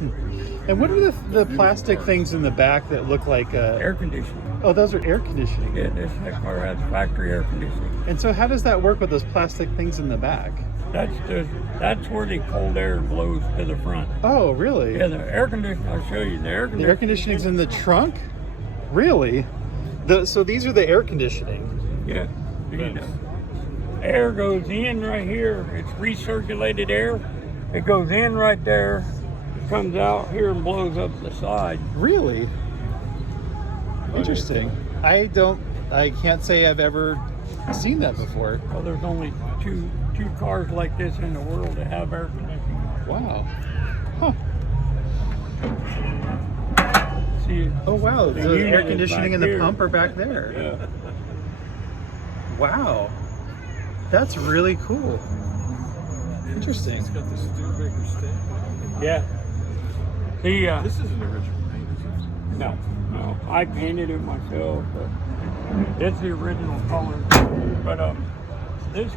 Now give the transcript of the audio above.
And what are the plastic things in the back that look like Air conditioning. Oh, those are air conditioning. Yeah, this car has factory air conditioning. And so how does that work with those plastic things in the back? That's where the cold air blows to the front. Oh, really? Yeah, the air conditioning, I'll show you. The air conditioning's in the trunk? Really? So these are the air conditioning? Yeah. Air goes in right here. It's recirculated air. It goes in right there. It comes out here and blows up the side. Really? Interesting. I can't say I've ever seen that before. Well, there's only two cars like this in the world that have air conditioning. Wow. Huh. See, oh, wow. The air conditioning and the here. pump are back there. Yeah. Wow. That's really cool. Interesting. It's got the Studebaker stamp. Yeah. See, This isn't original paint, is it? no. I painted it myself, but it's the original color. But this